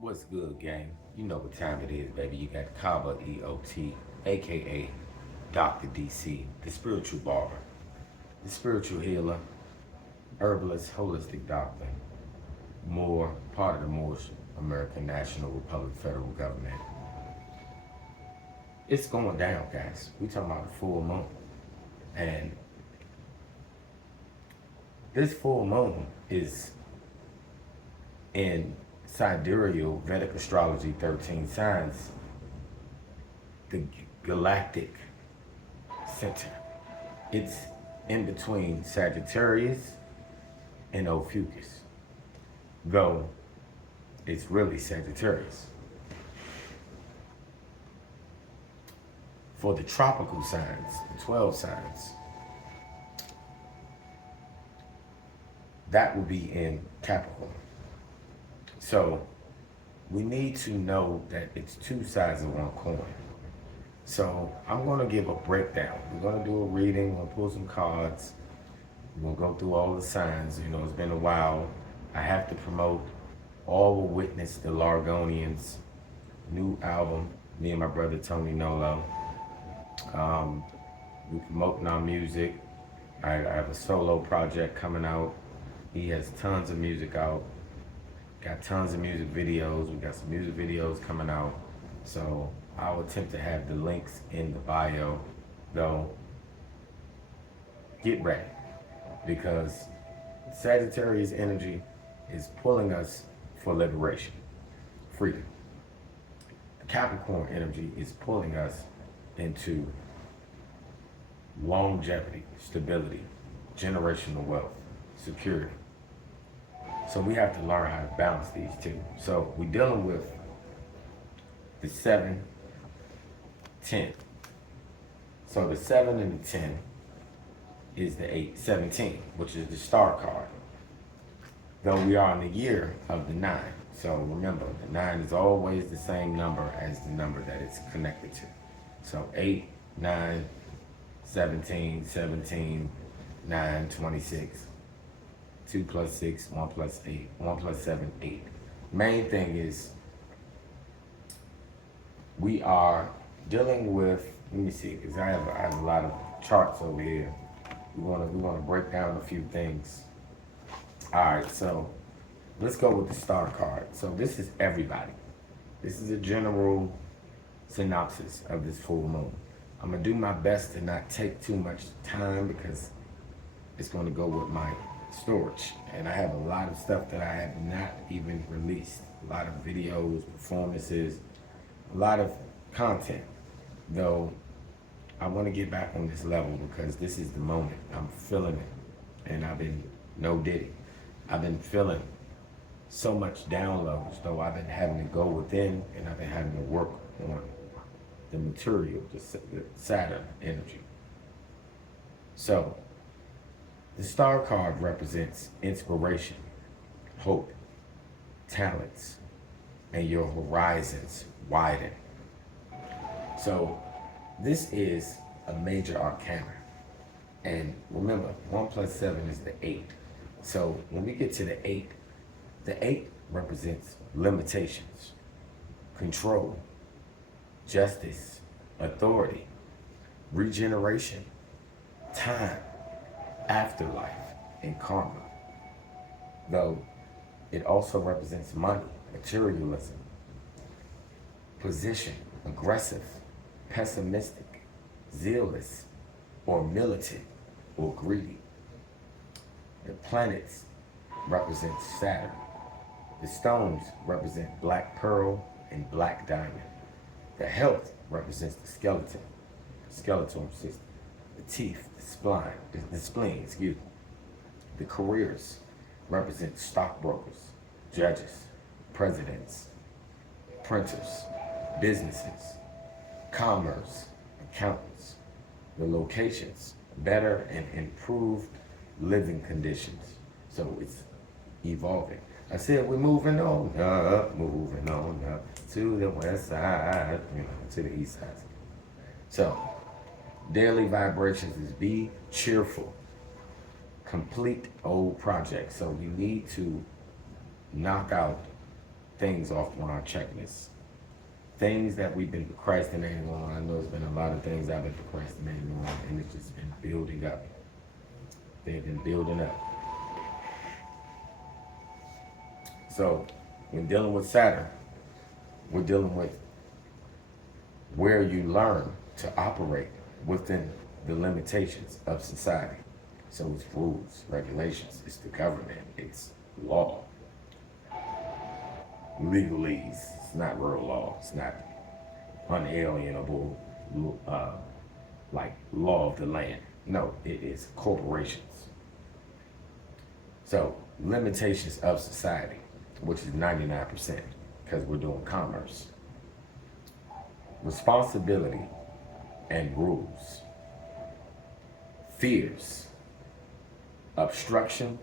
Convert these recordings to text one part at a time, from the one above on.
What's good, gang? You know what time it is, baby. You got Kaba EOT, aka Dr. DC, the spiritual barber, the spiritual healer, herbalist, holistic doctor, Moore, part of the Moorish American National Republic federal government. It's going down, guys. We talking about the full moon. And this full moon is in Sidereal Vedic Astrology 13 signs, the galactic center. It's in between Sagittarius and Ophiuchus, though it's really Sagittarius. For the tropical signs, the 12 signs, that would be in Capricorn. So we need to know that it's two sides of one coin. So I'm going to give a breakdown. We're going to do a reading. We'll pull some cards. We're going to go through all the signs. You know, it's been a while. I have to promote All Will Witness the Largonians' new album. Me and my brother Tony Nolo. We're promoting our music. I have a solo project coming out. He has tons of music out. Got tons of music videos. We got some music videos coming out. So I'll attempt to have the links in the bio, though. Get ready, because Sagittarius energy is pulling us for liberation, freedom. The Capricorn energy is pulling us into longevity, stability, generational wealth, security. So we have to learn how to balance these two. So we're dealing with the 7, 10. So the 7 and the 10 is the 8, 17, which is the star card. Though we are in the year of the 9. So remember, the 9 is always the same number as the number that it's connected to. So 8, 9, 17, 17, 9, 26. 2 plus 6, 1 plus 8, 1 plus 7, 8. Main thing is we are dealing with, let me see, because I have a lot of charts over here. We want to break down a few things. All right, so let's go with the star card. So this is everybody. This is a general synopsis of this full moon. I'm going to do my best to not take too much time because it's going to go with my storage, and I have a lot of stuff that I have not even released. A lot of videos, performances, a lot of content, though I want to get back on this level because this is the moment. I'm feeling it, and I've been I've been feeling so much downloads, though I've been having to go within, and I've been having to work on the material, the Saturn energy. So the star card represents inspiration, hope, talents, and your horizons widen. So this is a major arcana. And remember, 1 plus 7 is the 8. So when we get to the 8 represents limitations, control, justice, authority, regeneration, time, afterlife, and karma. Though it also represents money, materialism, position, aggressive, pessimistic, zealous, or militant, or greedy. The planets represent Saturn. The stones represent black pearl and black diamond. The health represents the skeletal system. The teeth, the spleen, excuse me. The careers represent stockbrokers, judges, presidents, printers, businesses, commerce, accountants. The locations, better and improved living conditions. So it's evolving. I said we're moving on up to the west side, to the east side. So daily vibrations is be cheerful, complete old projects. So you need to knock out things off on our checklist. Things that we've been procrastinating on. I know there's been a lot of things I've been procrastinating on, and it's just been building up. They've been building up. So, when dealing with Saturn, we're dealing with where you learn to operate within the limitations of society. So it's rules, regulations, it's the government, it's law. Legalese, it's not real law, it's not unalienable, like law of the land. No, it is corporations. So limitations of society, which is 99%, because we're doing commerce. Responsibility and rules. Fears, obstruction,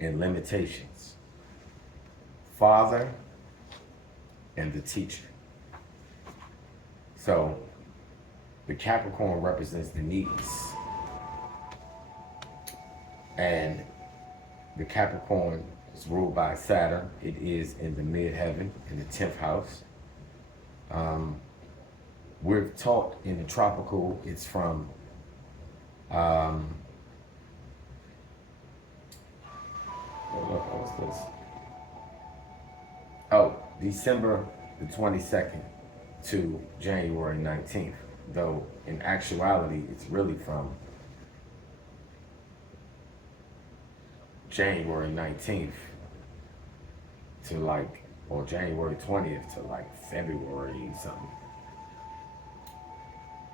and limitations. Father and the teacher. So the Capricorn represents the needs. And the Capricorn is ruled by Saturn. It is in the midheaven, in the 10th house. We're taught in the tropical, it's from what's this? Oh, December the 22nd to January 19th. Though in actuality, it's really from January 19th to or January 20th to February something.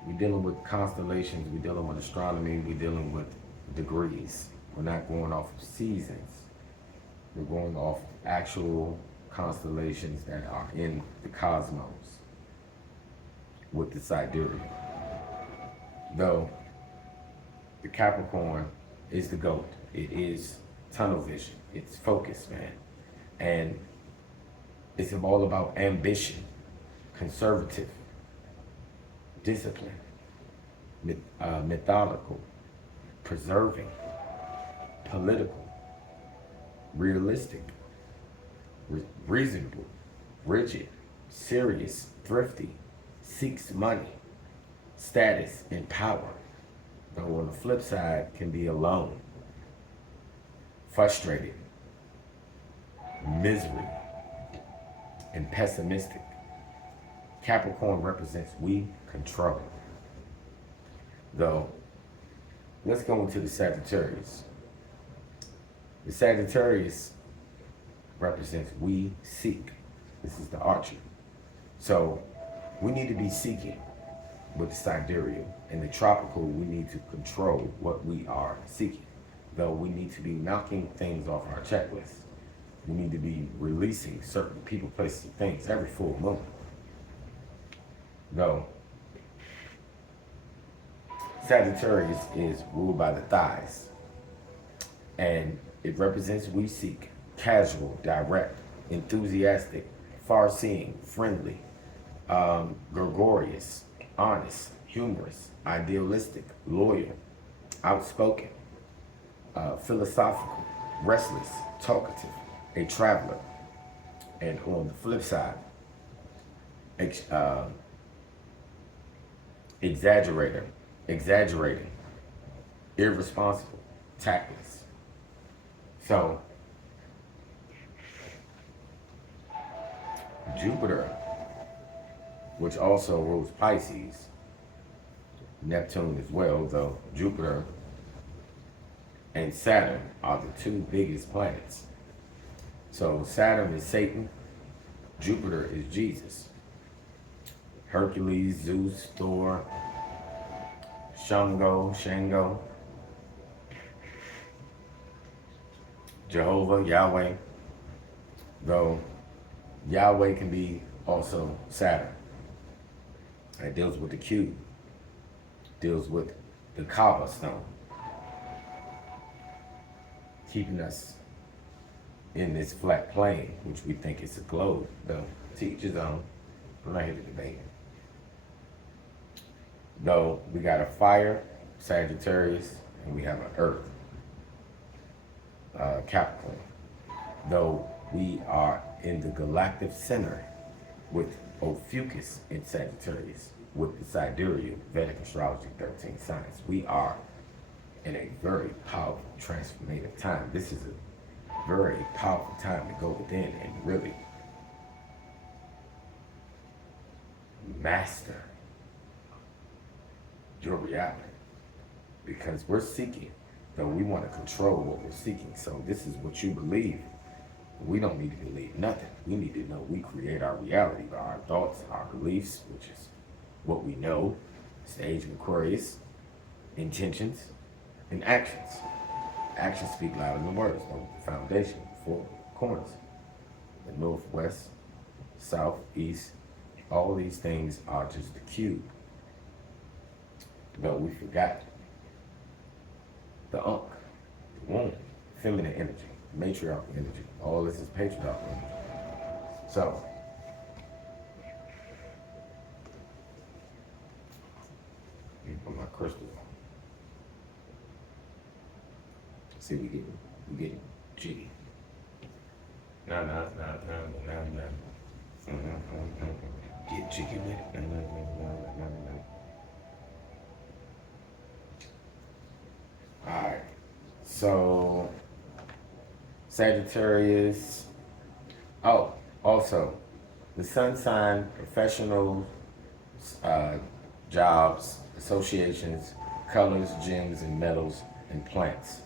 We're dealing with constellations, we're dealing with astronomy, we're dealing with degrees. We're not going off of seasons. We're going off of actual constellations that are in the cosmos with the Sidereal. Though the Capricorn is the GOAT. It is tunnel vision. It's focus, man. And it's all about ambition, conservative, discipline, methodical, preserving, political, realistic, reasonable, rigid, serious, thrifty, seeks money, status, and power. Though on the flip side, can be alone, frustrated, misery, and pessimistic. Capricorn represents we control. Though, let's go into the Sagittarius. The Sagittarius represents we seek. This is the archer. So, we need to be seeking with the Sidereal. In the tropical, we need to control what we are seeking. Though we need to be knocking things off our checklist. We need to be releasing certain people, places, and things every full moon. Though Sagittarius is ruled by the thighs, and it represents we seek, casual, direct, enthusiastic, far-seeing, friendly, gregarious, honest, humorous, idealistic, loyal, outspoken, philosophical, restless, talkative, a traveler. And on the flip side, exaggerating, irresponsible, tactless. So, Jupiter, which also rules Pisces, Neptune as well, though Jupiter and Saturn are the two biggest planets. So Saturn is Satan, Jupiter is Jesus. Hercules, Zeus, Thor, Shango, Jehovah, Yahweh. Though Yahweh can be also Saturn. It deals with the cube, deals with the Kaaba stone, keeping us in this flat plane, which we think is a globe. Though, to each his own. I'm not here to debate. Though we got a fire, Sagittarius, and we have an earth, Capricorn. Though We are in the galactic center with Ophiuchus in Sagittarius, with the Sidereal Vedic Astrology 13 signs. We are in a very powerful, transformative time. This is a very powerful time to go within and really master your reality. Because we're seeking, though we want to control what we're seeking. So this is what you believe. We don't need to believe nothing. We need to know we create our reality by our thoughts, our beliefs, which is what we know, stage of Aquarius, intentions, and actions. Actions speak louder than words. Know the foundation, four corners. The north, west, south, east, all these things are just the cube. But we forgot the Ankh, the womb, feminine energy, matriarchal energy. All this is patriarchal energy. So, let me put my crystal on. See, we getting jiggy. No. Get jiggy with it. No. Alright, so Sagittarius. Oh, also, the sun sign, professional jobs, associations, colors, gems, and metals, and plants.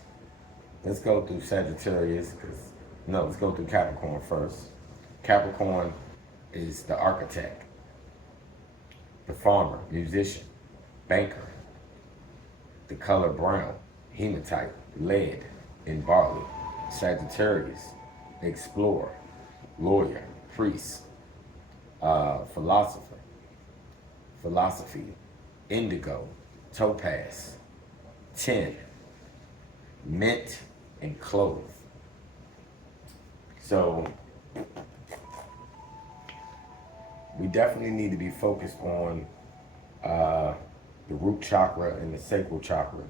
Let's go through Sagittarius, let's go through Capricorn first. Capricorn is the architect, the farmer, musician, banker, the color brown, hematite, lead, and barley. Sagittarius, explorer, lawyer, priest, philosophy, indigo, topaz, tin, mint, and clove. So we definitely need to be focused on the root chakra and the sacral chakra.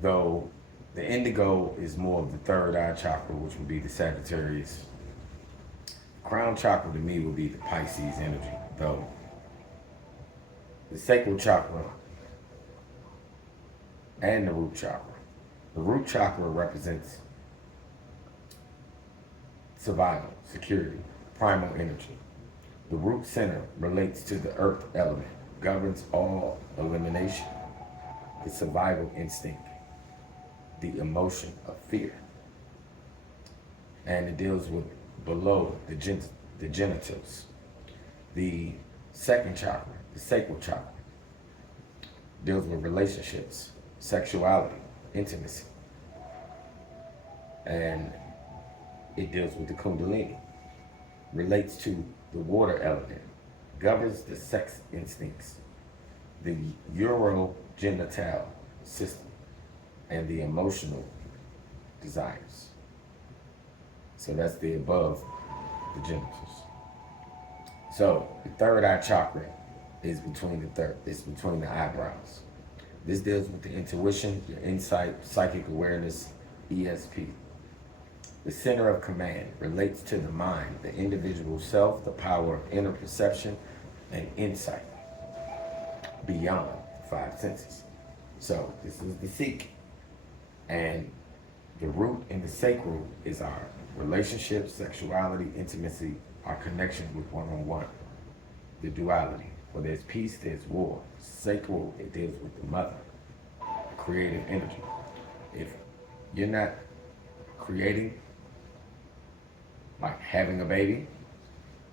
Though the indigo is more of the third eye chakra, which would be the Sagittarius. Crown chakra to me would be the Pisces energy, though the sacral chakra and the root chakra. The root chakra represents survival, security, primal energy. The root center relates to the earth element, governs all elimination, the survival instinct, the emotion of fear. And it deals with below the genitals. The second chakra, the sacral chakra, deals with relationships, sexuality, intimacy. And it deals with the kundalini, relates to the water element, governs the sex instincts, the urogenital system, and the emotional desires. So that's the above the genitals. So the third eye chakra is between the eyebrows. This deals with the intuition, your insight, psychic awareness, ESP. The center of command relates to the mind, the individual self, the power of inner perception and insight beyond the five senses. So this is the seek. And the root and the sacral is our relationship, sexuality, intimacy, our connection with one-on-one. The duality. Where there's peace, there's war. Sacral, it deals with the mother, creative energy. If you're not creating, like having a baby,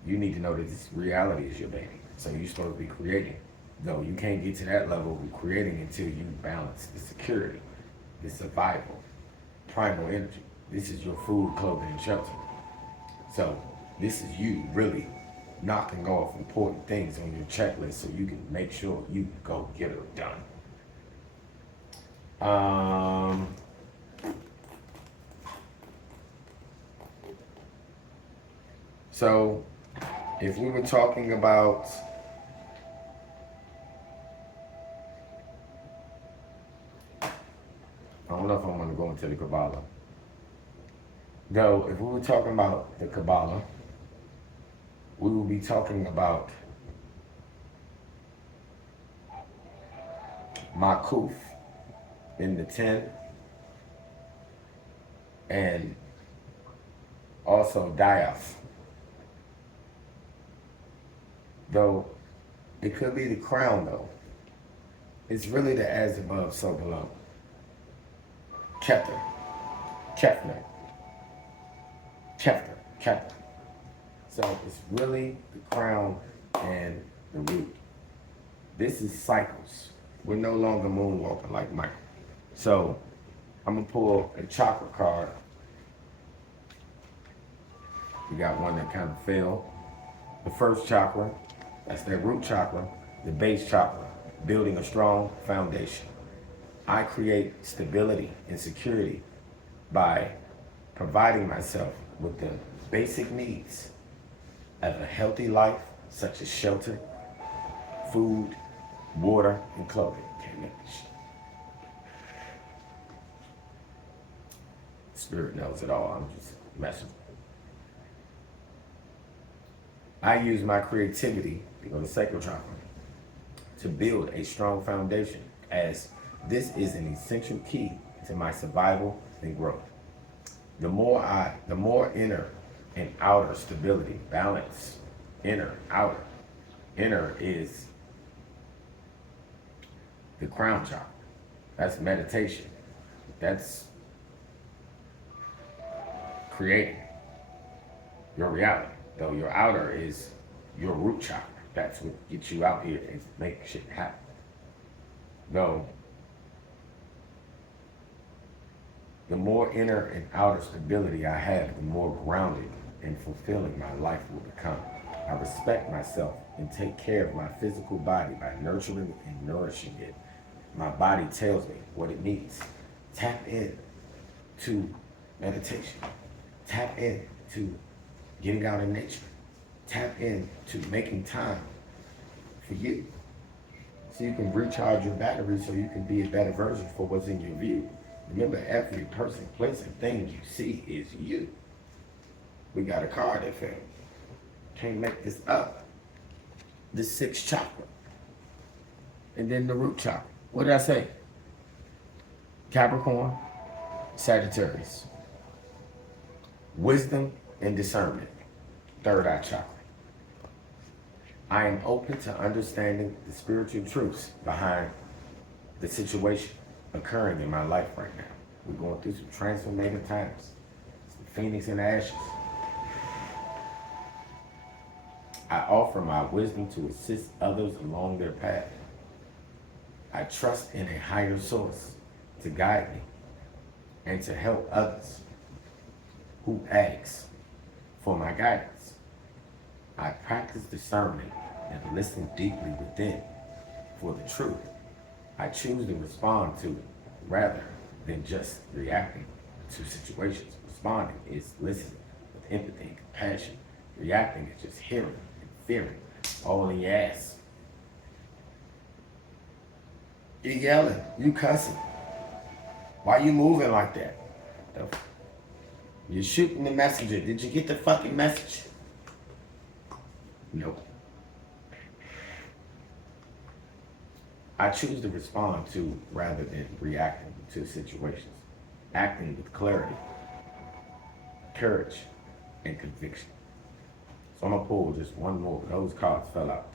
you need to know that this reality is your baby. So you're supposed to be creating. Though you can't get to that level of creating until you balance the security, the survival, primal energy. This is your food, clothing, and shelter. So this is you really knocking off important things on your checklist so you can make sure you go get it done. So if we were talking about I don't know if I want to go into the Kabbalah. Though, if we were talking about the Kabbalah, we will be talking about Makuf in the 10, and also Diaf. Though it could be the crown, though. It's really the as above, so below. Keter, Kefner, Kefter, Keter. So it's really the crown and the root. This is cycles. We're no longer moonwalking like Mike. So I'm gonna pull a chakra card. We got one that kind of fell. The first chakra, that's that root chakra, the base chakra, building a strong foundation. I create stability and security by providing myself with the basic needs of a healthy life, such as shelter, food, water, and clothing. Can't make this shit. Spirit knows it all. I'm just messing. I use my creativity, you know, the sacral chakra, to build a strong foundation, as this is an essential key to my survival and growth. The more inner and outer stability, balance, inner, outer. Inner is the crown chakra. That's meditation. That's creating your reality. Though your outer is your root chakra. That's what gets you out here and make shit happen. Though the more inner and outer stability I have, the more grounded and fulfilling my life will become. I respect myself and take care of my physical body by nurturing and nourishing it. My body tells me what it needs. Tap in to meditation. Tap in to getting out in nature. Tap in to making time for you, so you can recharge your battery, so you can be a better version for what's in your view. Remember, every person, place, and thing you see is you. We got a card that fell. Can't make this up. The sixth chakra. And then the root chakra. What did I say? Capricorn, Sagittarius. Wisdom and discernment. Third eye chakra. I am open to understanding the spiritual truths behind the situation occurring in my life right now. We're going through some transformative times. Some phoenix in the ashes. I offer my wisdom to assist others along their path. I trust in a higher source to guide me and to help others who ask for my guidance. I practice discernment and listen deeply within for the truth. I choose to respond to it rather than just reacting to situations. Responding is listening with empathy and compassion. Reacting is just hearing and fearing all in your ass. You yelling, you cussing. Why you moving like that? You're shooting the messenger. Did you get the fucking message? Nope. I choose to respond to rather than reacting to situations. Acting with clarity, courage, and conviction. So I'm gonna pull just one more. Those cards fell out.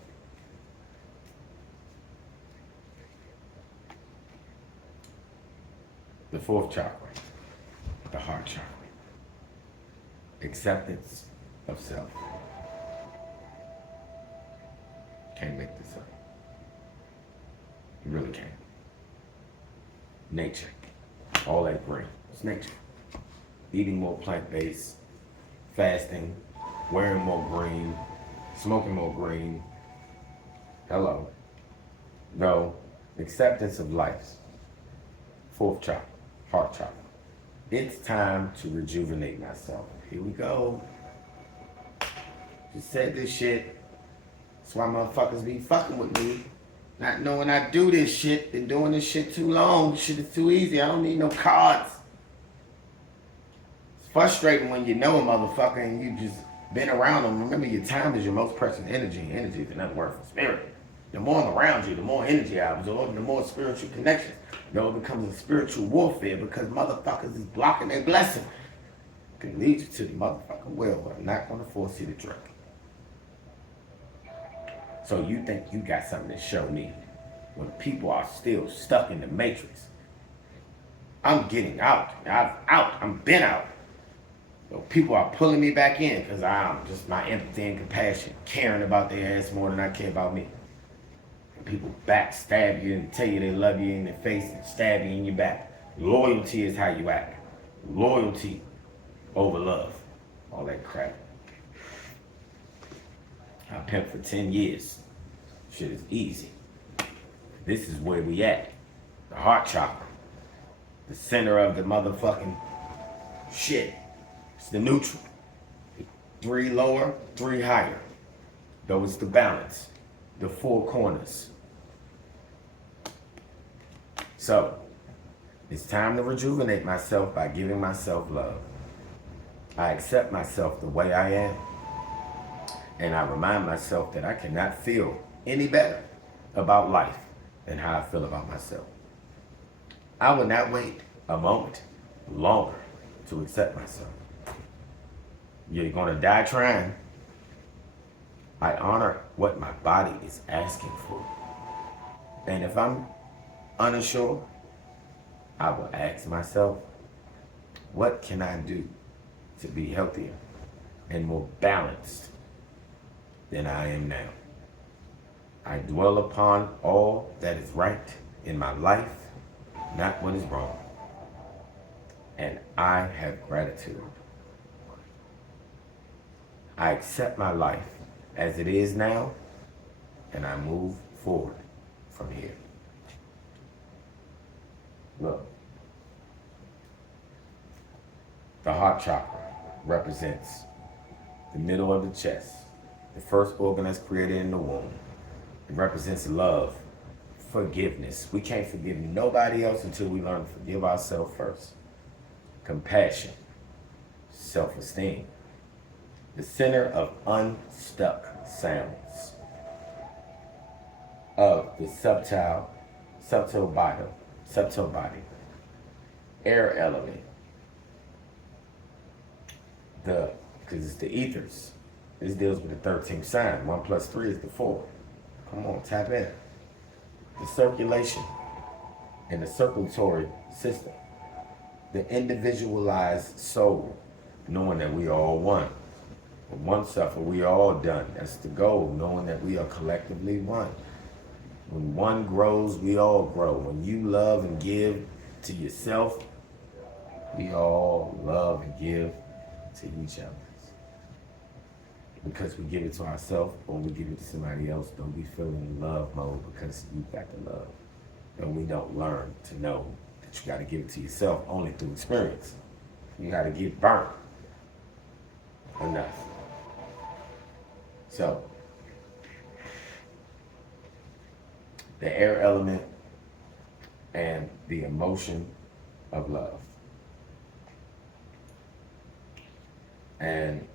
The fourth chakra, the heart chakra. Acceptance of self. Can't make this up. You really can't. Nature. All that green. It's nature. Eating more plant-based, fasting, wearing more green, smoking more green. Hello. No. Acceptance of life. Fourth chakra. Heart chakra. It's time to rejuvenate myself. Here we go. Just said this shit. That's why motherfuckers be fucking with me. Not knowing I do this shit. Been doing this shit too long. Shit is too easy. I don't need no cards. It's frustrating when you know a motherfucker and you just been around them. Remember, your time is your most precious energy. Energy is another word for spirit. The more I'm around you, the more energy I absorb, the more spiritual connections. It becomes a spiritual warfare because motherfuckers is blocking their blessing. Can lead you to the motherfucking well, but I'm not going to force you to drink. So you think you got something to show me when people are still stuck in the matrix. I'm getting out. I'm been out. So people are pulling me back in because I'm just my empathy and compassion, caring about their ass more than I care about me. And people backstab you and tell you they love you in the face and stab you in your back. Loyalty is how you act. Loyalty over love. All that crap. I pimped for 10 years. Shit is easy. This is where we at. The heart chakra. The center of the motherfucking shit. It's the neutral. 3 lower, 3 higher. Those the balance. The 4 corners. So, it's time to rejuvenate myself by giving myself love. I accept myself the way I am. And I remind myself that I cannot feel any better about life than how I feel about myself. I will not wait a moment longer to accept myself. You're gonna die trying. I honor what my body is asking for. And if I'm unsure, I will ask myself, what can I do to be healthier and more balanced than I am now? I dwell upon all that is right in my life, not what is wrong. And I have gratitude. I accept my life as it is now, and I move forward from here. Look, the heart chakra represents the middle of the chest, the first organ that's created in the womb. It represents love, forgiveness. We can't forgive nobody else until we learn to forgive ourselves first. Compassion, self-esteem. The center of unstuck sounds of the subtle body, air element. Because it's the ethers. This deals with the 13th sign. 1 plus 3 is the 4. Come on, tap in. The circulation and the circulatory system. The individualized soul, knowing that we are all one. When one suffer, we are all done. That's the goal, knowing that we are collectively one. When one grows, we all grow. When you love and give to yourself, we all love and give to each other. Because we give it to ourselves or we give it to somebody else, don't be feeling in love mode because you got the love. And we don't learn to know that you got to give it to yourself only through experience. You got to get burnt enough. So, the air element and the emotion of love. And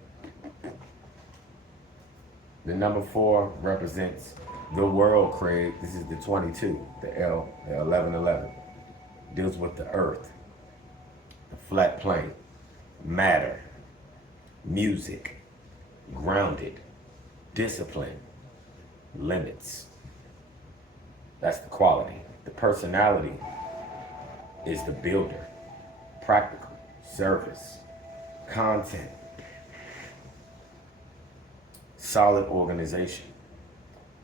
the number 4 represents the world, Craig. This is the 22, the 1111. Deals with the earth, the flat plane, matter, music, grounded, discipline, limits. That's the quality. The personality is the builder, practical, service, content, solid organization,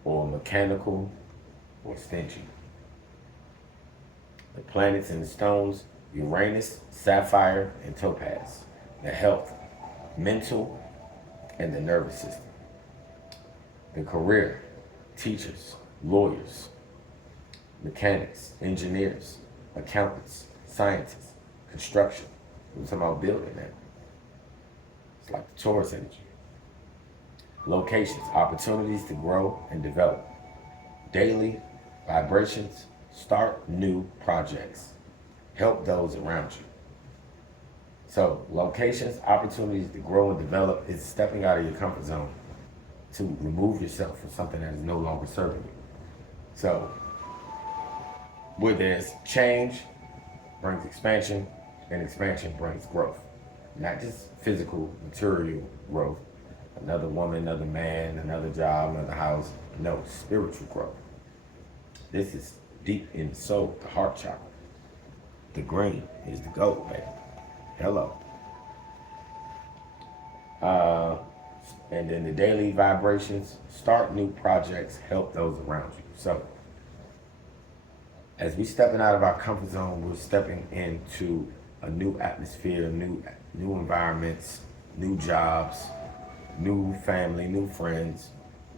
or mechanical or stingy. The planets and the stones, Uranus, Sapphire, and Topaz. The health, mental, and the nervous system. The career, teachers, lawyers, mechanics, engineers, accountants, scientists, construction. We're talking about building that. It's like the Taurus energy. Locations, opportunities to grow and develop. Daily vibrations, start new projects. Help those around you. So locations, opportunities to grow and develop is stepping out of your comfort zone to remove yourself from something that is no longer serving you. So where there's change brings expansion, and expansion brings growth. Not just physical, material growth, another woman, another man, another job, another house. No, spiritual growth. This is deep in the soul, the heart chakra. The green is the gold, baby. Hello. And then the daily vibrations, start new projects, help those around you. So as we stepping out of our comfort zone, we're stepping into a new atmosphere, new environments, new jobs, new family, new friends,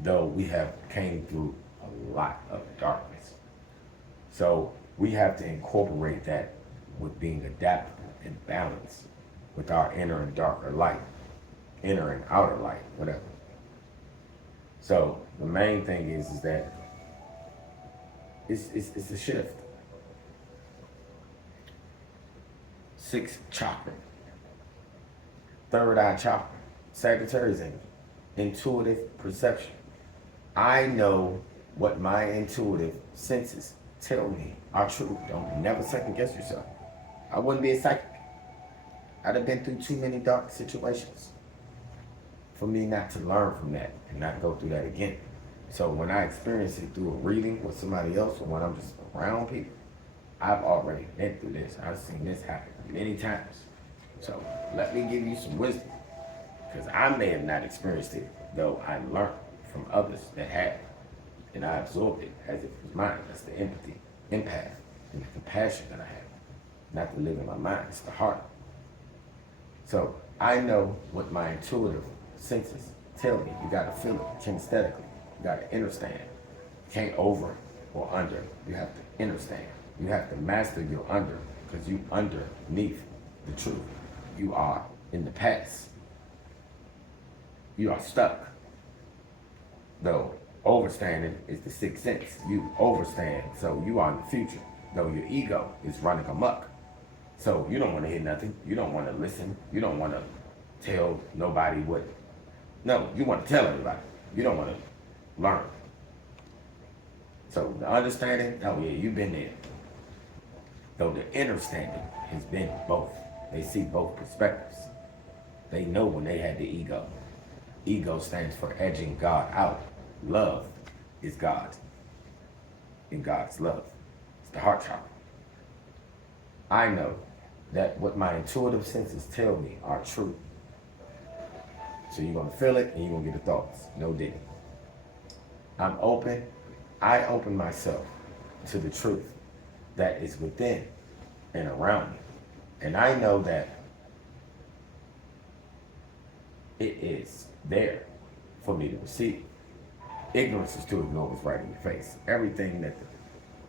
though we have came through a lot of darkness. So we have to incorporate that with being adaptable and balanced with our inner and darker light, inner and outer light, whatever. So the main thing is that it's a shift. 6th chakra, third eye chakra, Sagittarius energy, intuitive perception. I know what my intuitive senses tell me are true. Don't never second guess yourself. I wouldn't be a psychic. I'd have been through too many dark situations for me not to learn from that and not go through that again. So when I experience it through a reading with somebody else or when I'm just around people, I've already been through this. I've seen this happen many times. So let me give you some wisdom, because I may have not experienced it, though I learned from others that have, and I absorbed it as if it was mine. That's the empathy, empath, and the compassion that I have. Not to live in my mind, it's the heart. So I know what my intuitive senses tell me. You gotta feel it kinesthetically. You gotta understand. You can't over or under. You have to understand. You have to master your under, because you underneath the truth. You are in the past. You are stuck. Though overstanding is the 6th sense. You overstand, so you are in the future. Though your ego is running amok. So you don't want to hear nothing. You don't want to listen. You don't want to tell nobody what. No, you want to tell everybody. You don't want to learn. So the understanding, oh yeah, you've been there. Though the understanding has been both. They see both perspectives. They know when they had the ego. Ego stands for edging God out. Love is God. And God's love. It's the heart chakra. I know that what my intuitive senses tell me are true. So you're going to feel it and you're going to get the thoughts. No digging. I'm open. I open myself to the truth that is within and around me. And I know that it is there for me to receive. Ignorance is to ignore what's right in your face. Everything that the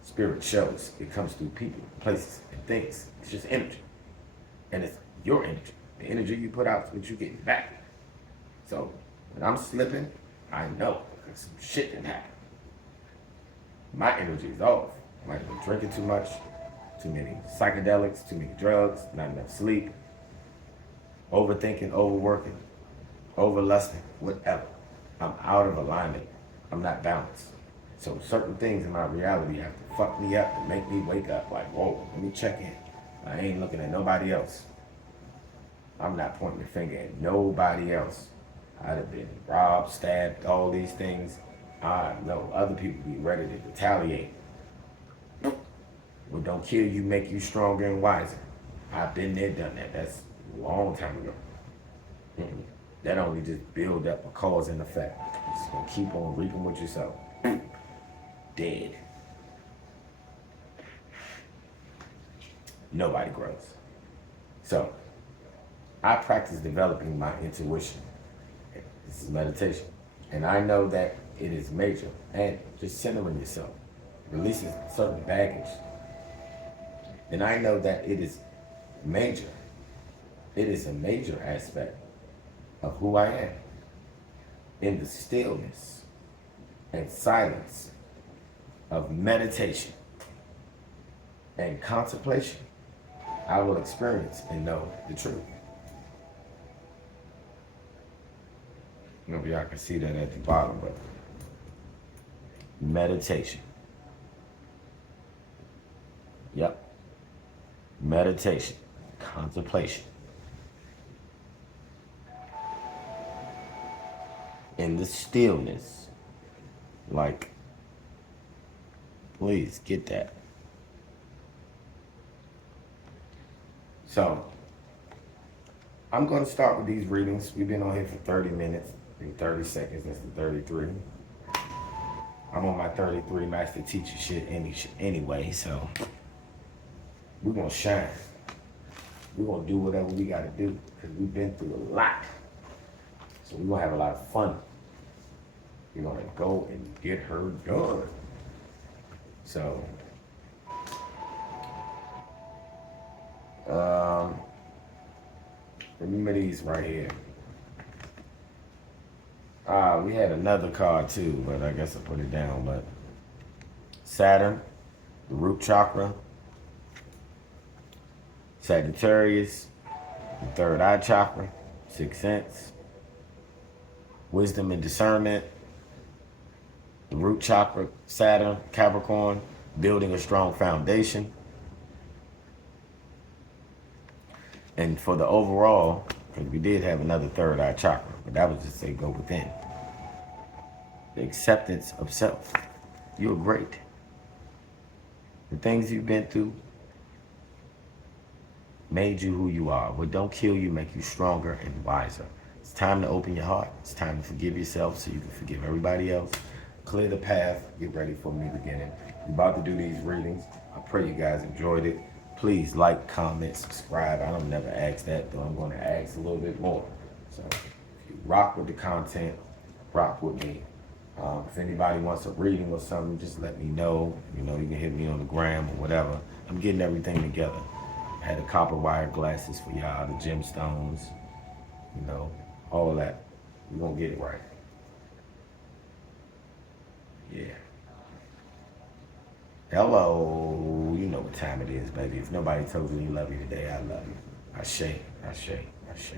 spirit shows, it comes through people, places, and things. It's just energy. And it's your energy. The energy you put out is what you get back. So when I'm slipping, I know because some shit didn't happen. My energy is off. Might have been drinking too much, too many psychedelics, too many drugs, not enough sleep, overthinking, overworking, overlusting, whatever. I'm out of alignment. I'm not balanced. So certain things in my reality have to fuck me up and make me wake up like, whoa, let me check in. I ain't looking at nobody else. I'm not pointing the finger at nobody else. I'd have been robbed, stabbed, all these things. I know other people be ready to retaliate. What don't kill you make you stronger and wiser. I've been there, done that. That's a long time ago. That only just build up a cause and effect. You're just gonna keep on reaping what you sow. Dead. Nobody grows. So, I practice developing my intuition. This is meditation. And I know that it is major. And just centering yourself, releasing certain baggage. And I know that it is major. It is a major aspect of who I am. In the stillness and silence of meditation and contemplation, I will experience and know the truth. I don't know if y'all can see that at the bottom, but meditation. Yep. Meditation. Contemplation. In the stillness. Like, please get that. So, I'm going to start with these readings. We've been on here for 30 minutes and 30 seconds. That's the 33. I'm on my 33 master teacher shit anyway, so we're going to shine. We're going to do whatever we got to do because we've been through a lot. So we're going to have a lot of fun. We're going to go and get her done. So, remember these right here. We had another card too, but I guess I put it down. But Saturn, the root chakra, Sagittarius, the third eye chakra, sixth sense, wisdom and discernment, the root chakra, Saturn, Capricorn, building a strong foundation. And for the overall, because we did have another third eye chakra, but that was just say go within. The acceptance of self. You're great. The things you've been through made you who you are. What don't kill you make you stronger and wiser. It's time to open your heart. It's time to forgive yourself so you can forgive everybody else. Clear the path. Get ready for a new beginning. We're about to do these readings. I pray you guys enjoyed it. Please like, comment, subscribe. I don't never ask that, though I'm going to ask a little bit more. So if you rock with the content, rock with me. If anybody wants a reading or something, just let me know. You know, you can hit me on the gram or whatever. I'm getting everything together. I had the copper wire glasses for y'all, the gemstones, you know, all of that. We're going to get it right. Yeah. Hello. You know what time it is, baby. If nobody told you you love you today, I love you. Ashe, ashe, ashe.